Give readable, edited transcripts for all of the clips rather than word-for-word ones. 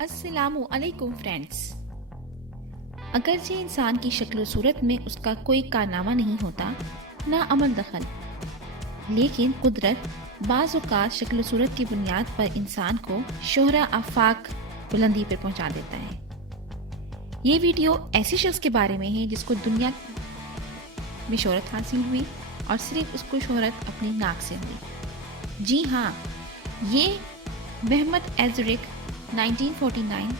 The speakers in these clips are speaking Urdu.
السلام علیکم فرینڈز۔ اگرچہ انسان کی شکل و صورت میں اس کا کوئی کارنامہ نہیں ہوتا، نہ عمل دخل، لیکن قدرت بعض اوقات شکل و صورت کی بنیاد پر انسان کو شہرہ آفاق بلندی پر پہنچا دیتا ہے۔ یہ ویڈیو ایسے شخص کے بارے میں ہے جس کو دنیا میں شہرت حاصل ہوئی اور صرف اس کو شہرت اپنی ناک سے ہوئی۔ جی ہاں، یہ محمد ایزرک 1949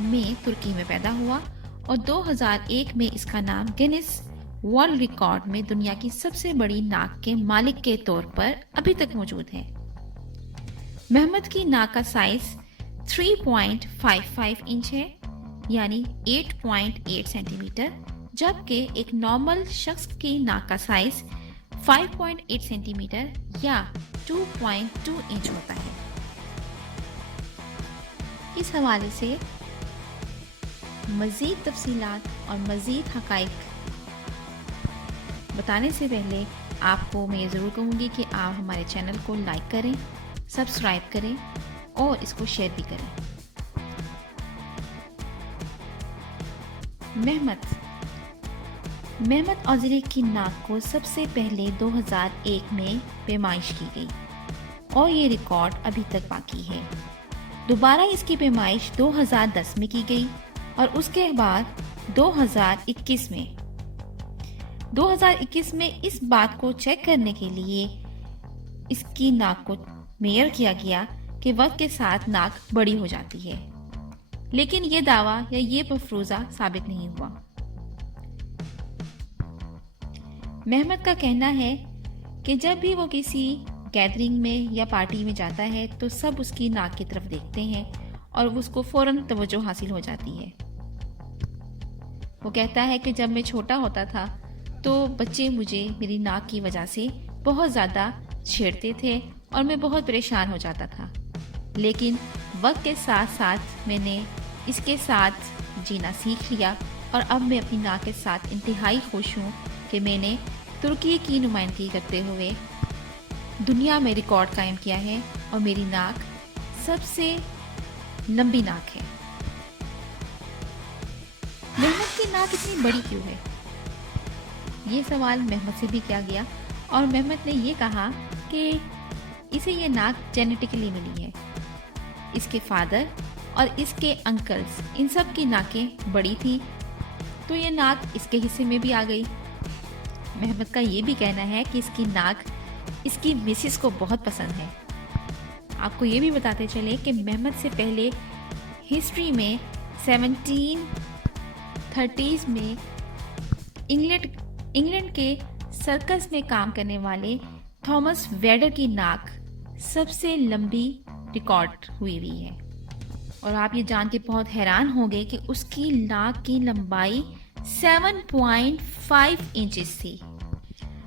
میں ترکی میں پیدا ہوا اور 2001 میں اس کا نام گینیس ورلڈ ریکارڈ میں دنیا کی سب سے بڑی ناک کے مالک کے طور پر ابھی تک موجود ہے۔ محمد کی ناک کا سائز 3.55 انچ ہے، یعنی 8.8 سینٹی میٹر، جبکہ ایک نارمل شخص کی ناک کا سائز 5.8 سینٹی میٹر یا 2.2 انچ ہوتا ہے۔ اس حوالے سے مزید تفصیلات اور مزید حقائق بتانے سے پہلے آپ کو میں یہ ضرور کہوں گی کہ آپ ہمارے چینل کو لائک کریں، سبسکرائب کریں اور اس کو شیئر بھی کریں۔ محمد ایزرک کی ناک کو سب سے پہلے 2001 میں پیمائش کی گئی اور یہ ریکارڈ ابھی تک باقی ہے۔ دوبارہ اس کی پیمائش 2010 میں کی گئی اور اس کے بعد 2021 میں اس بات کو چیک کرنے کے لیے اس کی ناک کو میئر کیا گیا کہ وقت کے ساتھ ناک بڑی ہو جاتی ہے، لیکن یہ دعویٰ یا یہ مفروضہ ثابت نہیں ہوا۔ محمد کا کہنا ہے کہ جب بھی وہ کسی گیدرنگ میں یا پارٹی میں جاتا ہے تو سب اس کی ناک کی طرف دیکھتے ہیں اور اس کو فوراً توجہ حاصل ہو جاتی ہے۔ وہ کہتا ہے کہ جب میں چھوٹا ہوتا تھا تو بچے مجھے میری ناک کی وجہ سے بہت زیادہ چھیڑتے تھے اور میں بہت پریشان ہو جاتا تھا، لیکن وقت کے ساتھ ساتھ میں نے اس کے ساتھ جینا سیکھ لیا اور اب میں اپنی ناک کے ساتھ انتہائی خوش ہوں کہ میں نے ترکی کی نمائندگی کرتے ہوئے دنیا میں ریکارڈ قائم کیا ہے اور میری ناک سب سے لمبی ناک ہے۔ محمد کی ناک اتنی بڑی کیوں ہے؟ یہ سوال محمد سے بھی کیا گیا اور محمد نے یہ کہا کہ اسے یہ ناک جینیٹکلی ملی ہے۔ اس کے فادر اور اس کے انکلز ان سب کی ناکیں بڑی تھی تو یہ ناک اس کے حصے میں بھی آ گئی۔ محمد کا یہ بھی کہنا ہے کہ اس کی ناک اس کی مسز کو بہت پسند ہے۔ آپ کو یہ بھی بتاتے چلے کہ محمد سے پہلے ہسٹری میں 1730s میں انگلینڈ کے سرکس میں کام کرنے والے تھامس ویڈر کی ناک سب سے لمبی ریکارڈ ہوئی ہے، اور آپ یہ جان کے بہت حیران ہوں گے کہ اس کی ناک کی لمبائی 7.5 انچز تھی،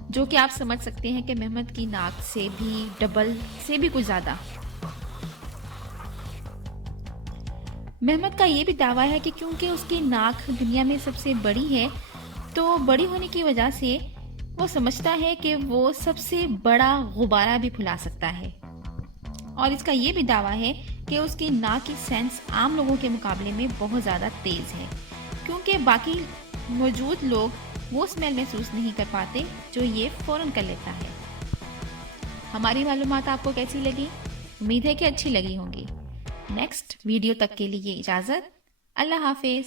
جو کہ آپ سمجھ سکتے ہیں کہ محمد کی ناک سے بھی ڈبل سے بھی کچھ زیادہ۔ محمد کا یہ بھی دعویٰ ہے کہ کیونکہ اس کی ناک دنیا میں سب سے بڑی ہے تو بڑی ہونے کی وجہ سے وہ سمجھتا ہے کہ وہ سب سے بڑا غبارہ بھی پھلا سکتا ہے، اور اس کا یہ بھی دعویٰ ہے کہ اس کی ناک کی سینس عام لوگوں کے مقابلے میں بہت زیادہ تیز ہے، کیونکہ باقی موجود لوگ وہ اسمیل محسوس نہیں کر پاتے جو یہ فوراً کر لیتا ہے۔ ہماری معلومات آپ کو کیسی لگی؟ امید ہے کہ اچھی لگی ہوں گی۔ نیکسٹ ویڈیو تک کے لیے اجازت، اللہ حافظ۔